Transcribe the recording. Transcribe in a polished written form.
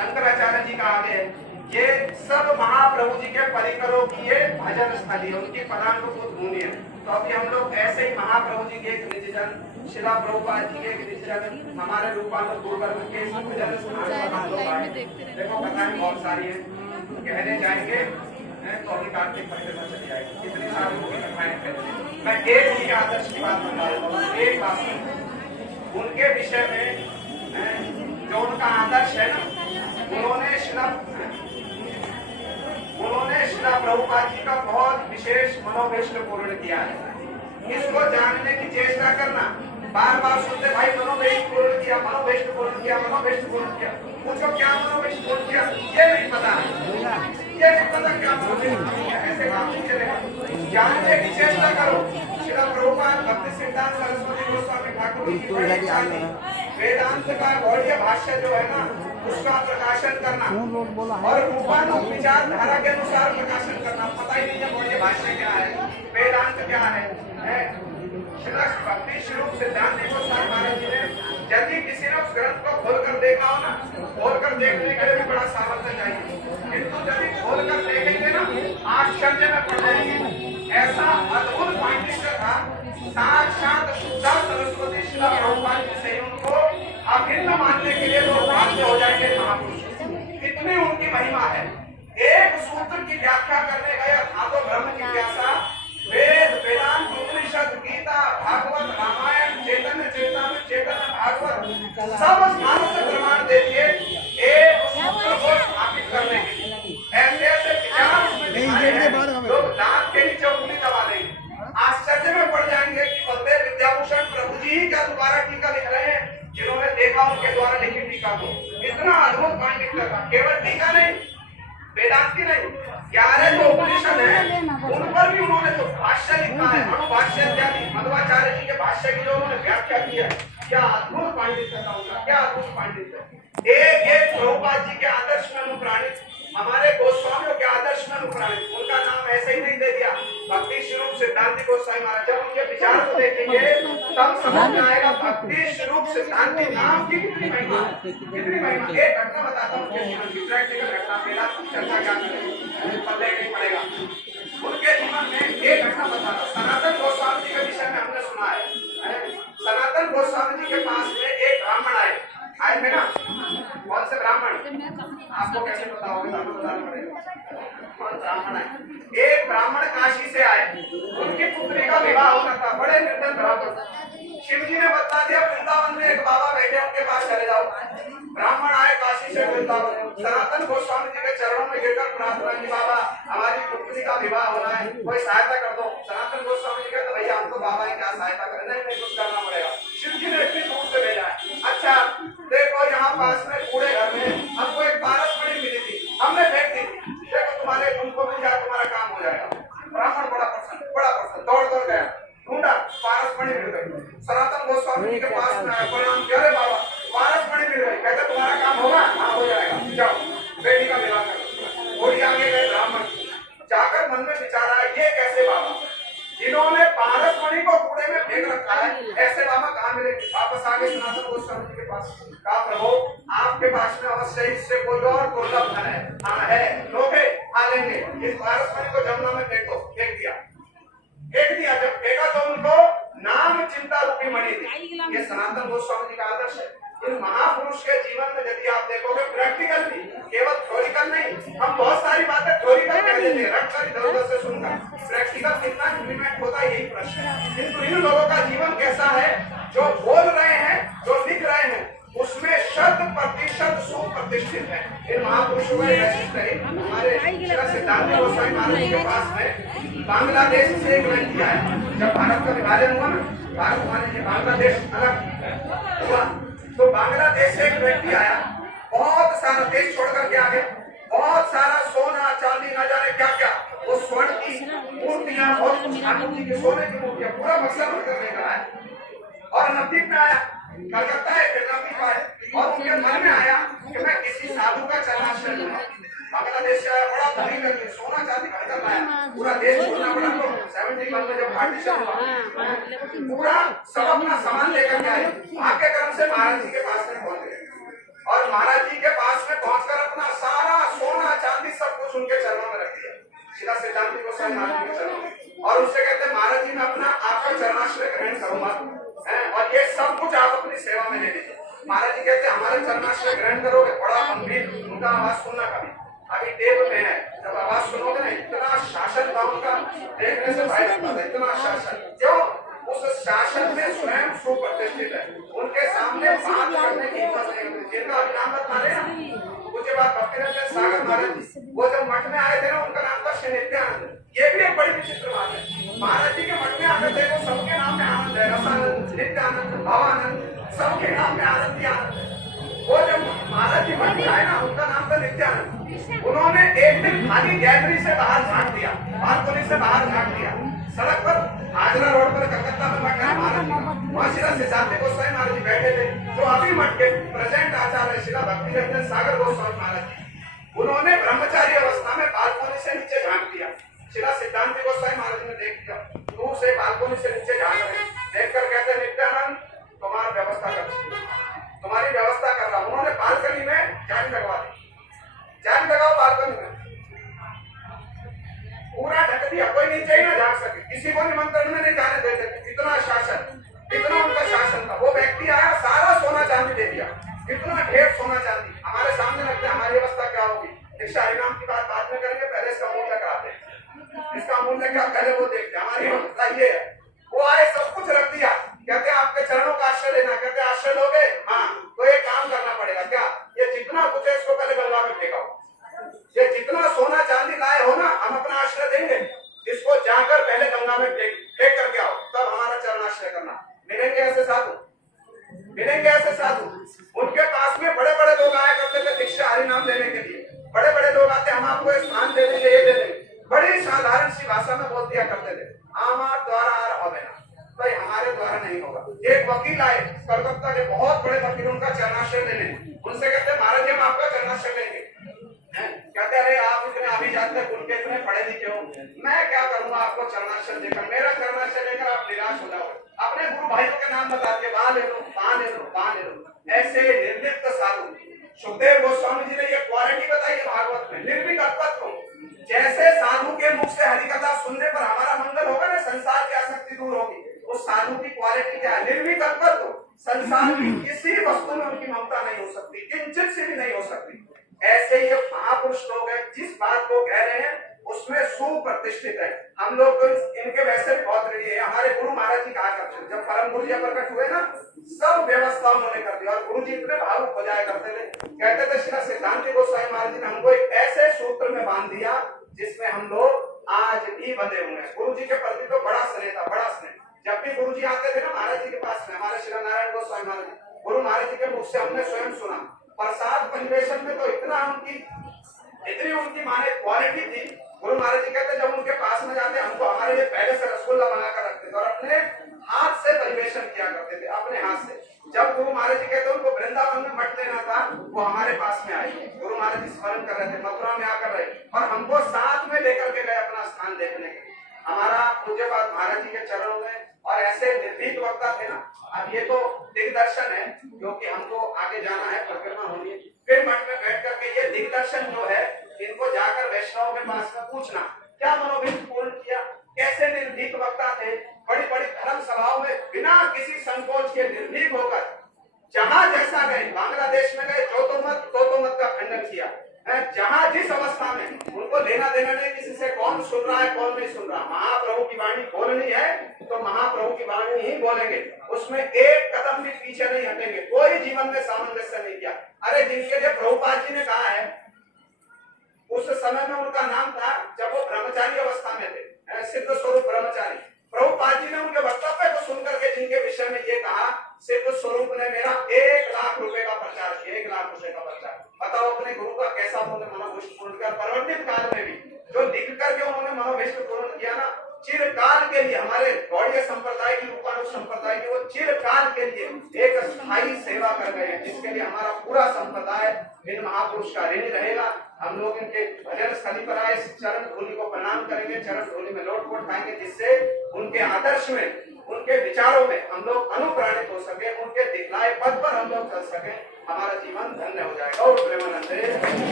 शंकराचार्य जी का आगे है। ये सब महाप्रभु जी के परिकरों की ये भजन स्थली है, उनकी पदानुभूत भूमि है। तो अभी हम लोग ऐसे ही महाप्रभु जी के एक निजजन, शिला प्रभुपाद जी के एक निजजन, हमारे रूपांतर गुरुवर्ग के भजन स्थान पर हम लोग आए। देखो कथाएं बहुत सारी है, कहने जाएंगे तो अभी कार्तिक परिक्रमा चली जाएगी, कितनी सारी उनकी कथाएं हैं। मैं एक उनके आदर्श की बात बता रहा हूँ, एक बात उनके विषय में जो उनका आदर्श है ना, उन्होंने शिला प्रभुपाद जी का बहुत विशेष मनोवेष्ट पूर्ण किया है। इसको जानने की चेष्टा करना, बार बार सुनते भाई मनोवेष्ट पूर्ण किया, मनोवेष्ट पूर्ण किया, मनोवेष्ट पूर्ण किया, मुझको क्या मनोवेष्ट पूर्ण किया ये नहीं पता, ये नहीं पता क्या मनोवेष्ट किया, ऐसे काम नहीं चलेगा। जानने की चेष्टा करो। शिला प्रभुपाद भक्ति सिद्धांत सरस्वती गोस्वामी ठाकुर की वेदांत का गौड़ीय भाष्य जो है ना, उसका प्रकाशन करना और रूपानुग विचारधारा के अनुसार प्रकाशन करना। पता ही नहीं है गौड़ीय भाष्य क्या है, वेदांत क्या है। भक्ति स्वरूप सिद्धांत गोस्वामी महाराज जी ने यदि किसी ने उस ग्रंथ को खोल कर देखा हो ना, खोल कर देखने के लिए भी बड़ा सामर्थ्य चाहिए, किंतु यदि खोल कर देखेंगे ना आश्चर्य में पड़ जाएंगे। ऐसा अद्भुत पांडित्य था, साक्षात शुद्धा सरस्वती शिला प्रभुपाद जी से उनको अभिन्न मानने के लिए वो बाध्य हो जाएंगे महापुरुष। इतनी उनकी महिमा है। एक सूत्र की व्याख्या करने गया था तो ब्रह्म जिज्ञासा, वेद वेदांत उपनिषद गीता भागवत रामायण चैतन्य चेतावनी चैतन्य भागवत सब स्थानों से प्रमाण दे दिए एक सूत्र को स्थापित करने के लिए। ऐसे ऐसे विचार लोग दांत के नीचे उंगली दबा देंगे, आश्चर्य में पड़ जाएंगे कि बलदेव विद्याभूषण प्रभु जी ही क्या दोबारा टीका लिख रहे हैं, जिन्होंने देखा उनके द्वारा लिखी टीका को। इतना अद्भुत पांडित्य था, केवल टीका नहीं, वेदांत की नहीं, 11 जो उपनिषद है उन पर भी उन्होंने जो भाष्य लिखा है, अनुभाष्य इत्यादि मध्वाचार्य जी के भाष्य की जो उन्होंने व्याख्या की है, क्या अद्भुत पांडित्य था उनका, क्या अद्भुत पांडित्य। एक एक प्रभुपाद जी के आदर्श में अनुप्राणित, हमारे गोस्वामियों के आदर्श में अनुप्राणित। उनका नाम ऐसे ही नहीं दे दिया, भक्ति स्वरूप सिद्धांति गोस्वामी महाराज। जब उनके विचार को देखेंगे तब समझ में आएगा भक्ति स्वरूप सिद्धांति नाम की कितनी महिमा, कितनी महिमा। एक घटना बताता हूँ उनके जीवन की, प्रैक्टिकल घटना, मेरा चर्चा क्या करें पल्ले नहीं पड़ेगा। उनके जीवन में एक घटना बताता, सनातन गोस्वामी जी के विषय में हमने सुना है। सनातन गोस्वामी जी के पास में एक ब्राह्मण आए थे ना, कौन से ब्राह्मण आपको कैसे पता होगा, आपको बताना पड़ेगा कौन ब्राह्मण है। एक ब्राह्मण काशी से आए, उनकी पुत्री का विवाह होना था, बड़े निर्धन ब्राह्मण। शिव जी ने बता दिया वृंदावन में एक बाबा बैठे, उनके पास चले जाओ। ब्राह्मण आए काशी से वृंदावन, सनातन गोस्वामी जी के चरणों में गिरकर प्रार्थना की, बाबा हमारी पुत्री का विवाह होना है, कोई सहायता कर दो। सनातन गोस्वामी जी कहते भैया हमको बाबा की क्या सहायता करें, नहीं कुछ करना पड़ेगा, शिव जी ने इतनी दूर से भेजा है। अच्छा देखो यहाँ पास में कूड़े घर में हमको एक पारस मणि मिली थी, हमने फेंक दी, देखो तुम्हारे तुमको मिल जाए, तुम्हारा काम हो जाएगा। ब्राह्मण बड़ा प्रसन्न दौड़ दौड़ गया, ढूंढा, पारस मणि मिल गई। सनातन गोस्वामी जी के पास में आया, प्रणाम किया, अरे बाबा पारस मणि मिल गई, कहते तुम्हारा काम होगा, हाँ हो जाएगा, जाओ बेटी का विवाह करो। थोड़ी आगे गए ब्राह्मण, जाकर मन में विचारा ये कैसे बाबा, जिन्होंने पारस मणि को कूड़े में फेंक रखा है, ऐसे बाबा कहाँ मिले। वापस आगे सनातन गोस्वामी जी के पास, कहा प्रभु आपके पास में अवश्य इससे कोई और दुर्लभ धन है, हाँ है, लोगे खा लेंगे, इस पारस मणि को जमुना में फेंको। फेंक दिया, जब फेंका तो उनको नाम चिंता रूपी मणि थी। ये सनातन गोस्वामी जी का आदर्श है। इन महापुरुष के जीवन में यदि आप देखोगे प्रैक्टिकल भी, केवल थ्योरिकल नहीं, हम बहुत सारी बातें थ्योरिकल कह देते हैं, रट कर इधर उधर से सुनकर, प्रैक्टिकल कितना इम्प्लीमेंट होता है यही प्रश्न है। किंतु इन लोगों का जीवन कैसा है, जो बोल रहे हैं, जो लिख रहे हैं, उसमें 100% सुप्रतिष्ठित है। इन महापुरुषों का वैशिष्ट है। हमारे सिद्धांत गोस्वामी महाराज के पास में बांग्लादेश से एक व्यक्ति आया, जब भारत का विभाजन हुआ ना, भारत मान लीजिए बांग्लादेश अलग हुआ, तो बांग्लादेश से एक व्यक्ति आया, बहुत सारा देश छोड़ करके आ गया, बहुत सारा सोना चांदी न जाने क्या क्या, वो स्वर्ण की मूर्तियां और ठाकुर जी के सोने की मूर्तियां पूरा बक्सा भर कर लेकर आया। और नवदीप में आया, कलकत्ता है, फिर नवदीप आया, और उनके मन में आया कि मैं किसी साधु का चरणाश्रय लूंगा। बांग्लादेश से आया, बड़ा धनी करके सोना चांदी खरीद लाया, पूरा देश छोड़ना पड़ा तो 71 में जब पार्टीशन हुआ, पूरा सब अपना सामान लेकर के आए। भाग्य क्रम से महाराज जी के पास में पहुंच गए, और महाराज जी के पास में पहुंचकर कुछ उनके चरणों में रख दिया, शिला सिद्धांत गोस्वामी महाराज के चरणों में, और उससे कहते हैं महाराज जी मैं अपना आपका चरणाश्रय ग्रहण करूंगा, और ये सब कुछ आप अपनी सेवा में ले लीजिए। महाराज जी कहते हैं हमारे चरणाश्रय ग्रहण करोगे, बड़ा गंभीर उनका आवाज सुनना कभी, अभी देव में है, जब आवाज सुनोगे ना इतना शासन था उनका, देखने से भाई लगता था, इतना शासन, क्यों? उस शासन में स्वयं सुप्रतिष्ठित है, उनके सामने बात करने की हिम्मत नहीं होती। जिनका अभी नाम बता रहे हैं मुझे बात भक्तिरंजन सागर महाराज जी, वो जब मठ में आए थे ना उनका नाम था श्री नित्यानंद। ये भी एक बड़ी विचित्र बात है, महाराज जी के मठ में आते थे वो सबके नाम में आनंद है, रसानंद, नित्यानंद, भावानंद, सबके नाम में आनंद ही आनंद है। वो जब महाराज जी मठ में आए ना उनका नाम था नित्यानंद। उन्होंने एक दिन खाली गैलरी से बाहर झांक दिया, बालकनी से बाहर झांक दिया, सड़क पर हाजरा रोड पर कलकत्ता में मठ है महाराज जी, वहाँ शिला सिद्धांत गोस्वामी महाराज जी बैठे थे, जो अभी मठ के प्रेजेंट आचार्य शिला भक्तिरंजन सागर गोस्वामी महाराज जी, उन्होंने ब्रह्मचारी अवस्था में बालकनी से नीचे झांक दिया। शिला सिद्धांत गोस्वामी महाराज ने देख लिया, दूर से बालकनी से नीचे झांक रहे, देखकर कहते नित्यानंद तुम्हारी व्यवस्था कर, तुम्हारी व्यवस्था कर रहा। उन्होंने बालकनी में जाली लगवा दी, जाली लगाओ बालकनी में, पूरा ढक दिया, कोई नीचे ही ना झांक सके, किसी को निमंत्रण में नहीं जाने देते, इतना शासन, इतना उनका शासन था। वो व्यक्ति आया सारा सोना चांदी दे दिया, इतना ढेर सोना चांदी हमारे सामने रखते, हमारी अवस्था क्या होगी? दीक्षा हरिनाम की बात बाद में करेंगे, पहले इसका मूल्य कराते हैं, इसका मूल्य क्या पहले वो देखते हैं। हमारी अवस्था ये है, वो आए सब कुछ रख दिया, कहते आपके चरणों का आश्रय लेना, कहते आश्रय लोगे? हाँ, तो ये काम करना पड़ेगा, क्या? ये जितना कुछ है इसको पहले गंगा में फेंकाओ, ये जितना सोना चांदी लाए हो ना हम अपना आश्रय देंगे, इसको जाकर पहले गंगा में फेंक करके आओ, तब हमारा चरण आश्रय करना। मिलेंगे ऐसे साधु, मिलेंगे ऐसे साधु। उनके पास में बड़े बड़े लोग आया करते थे दीक्षा हरिनाम लेने के लिए, बड़े बड़े लोग आते हम आपको स्थान दे देंगे, ये दे देंगे, बड़ी साधारण सी भाषा में बोल दिया करते थे, हमारे द्वारा आ रहा है ना भाई, हमारे द्वारा नहीं होगा। एक वकील आए कलकत्ता के, बहुत बड़े वकील, उनका चरणाश्रय लेने, उनसे कहते महाराज जी हम आपका चरणाश्रय लेंगे, कहते अरे आप इतने अभिजात उनके इतने पढ़े लिखे हो, मैं क्या करूंगा आपको चरणाश्रय देकर, मेरा चरणाश्रय लेकर आप निराश हो जाओगे। अपने गुरु भाइयों के नाम बता दिए, वहां ले लो, वहां ले लो, वहां ले लो। ऐसे निर्लिप्त साधु, सुखदेव गोस्वामी जी ने ये क्वालिटी बताई है भागवत में, निर्विकल्पत्व। जैसे साधु के मुख से हरि कथा सुनने पर हमारा मंगल होगा ना, संसार की आसक्ति दूर होगी, उस साधु की क्वालिटी क्या है? निर्विकल्पत्व। संसार की किसी वस्तु में उनकी ममता नहीं हो सकती, किंचित से भी नहीं हो सकती। ऐसे ये महापुरुष लोग हैं, जिस बात को कह रहे हैं उसमें सुप्रतिष्ठित है। हम लोग तो इनके वैसे बहुत रेडी है। हमारे गुरु महाराज जी कहा करते थे, जब परम गुरु जी प्रकट हुए ना, सब व्यवस्था उन्होंने कर दी, और गुरु जी इतने भावुक हो जाया करते थे, कहते थे श्री सिद्धांत गोस्वामी महाराज जी ने हमको एक ऐसे सूत्र में बांध दिया जिसमें हम लोग आज भी बंधे हुए हैं। गुरु जी के प्रति तो बड़ा स्नेह था, बड़ा स्नेह। जब भी गुरु जी आते थे ना महाराज जी के पास में, हमारे श्री नारायण गोस्वामी महाराज जी, गुरु महाराज जी के मुख से हमने स्वयं सुना, प्रसाद परिवेशन में तो इतनी उनकी माने क्वालिटी थी। गुरु महाराज जी कहते जब उनके पास में जाते हमको हमारे लिए पहले से रसगुल्ला बनाकर रखते थे, और अपने हाथ से परिवेशन किया करते थे, अपने हाथ से। जब गुरु महाराज जी कहते उनको वृंदावन में मठ लेना था, वो हमारे पास में आए, गुरु महाराज जी स्मरण कर रहे थे, मथुरा में आकर रहे, और हमको साथ में लेकर के गए अपना स्थान देखने के। हमारा पूज्यपाद महाराज जी के चरणों में, और ऐसे निर्भीक वक्ता थे ना। अब ये तो दिग्दर्शन है, क्योंकि हमको आगे जाना है, परिक्रमा होनी है, फिर मठ में बैठ करके ये दिग्दर्शन जो है, इनको जाकर वैष्णव के पास में पूछना क्या मनोभिष्ट पूर्ण किया, कैसे निर्भीक वक्ता थे, बड़ी बड़ी धर्म सभाओं में बिना किसी संकोच के निर्भीक होकर जहां जैसा गए, बांग्लादेश में गए तो मत का खंडन किया, जहां जिस अवस्था में उनको लेना देना नहीं किसी से, कौन सुन रहा है कौन नहीं सुन रहा। महाप्रभु की वाणी बोलनी है तो महाप्रभु की वाणी ही बोलेंगे, उसमें एक कदम भी पीछे नहीं हटेंगे, कोई जीवन में सामंजस्य नहीं किया। अरे जिनके लिए प्रभुपाद जी ने कहा है, उस समय में उनका नाम था जब वो ब्रह्मचारी अवस्था में थे, सिद्ध स्वरूप ब्रह्मचारी। प्रभुपाद जी ने उनके वक्तव्य को सुनकर के जिनके विषय में ये कहा, सिद्ध स्वरूप ने मेरा 1 लाख रुपए का प्रचार किया, 1 लाख रुपए का प्रचार। बताओ अपने गुरु का कैसा उन्होंने मनोभिष्ट पूर्ण किया, परवर्तित काल में भी जो लिख करके उन्होंने मनोभिष्ट पूर्ण किया ना, चिरकाल के लिए हमारे गौड़ीय संप्रदाय की, रूपानुग संप्रदाय की, वो चिरकाल के लिए एक स्थायी सेवा कर गए हैं, जिसके लिए हमारा पूरा संप्रदाय इन महापुरुष का ऋणी रहेगा। हम लोग इनके भजन स्थली पर आए, चरण धूलि को प्रणाम करेंगे, चरण धूलि में लोट पोट खाएंगे, जिससे उनके आदर्श में, उनके विचारों में हम लोग अनुप्राणित हो सके, उनके दिखलाए पद पर हम लोग चल सके, हमारा जीवन धन्य हो जाएगा। और प्रेमानंद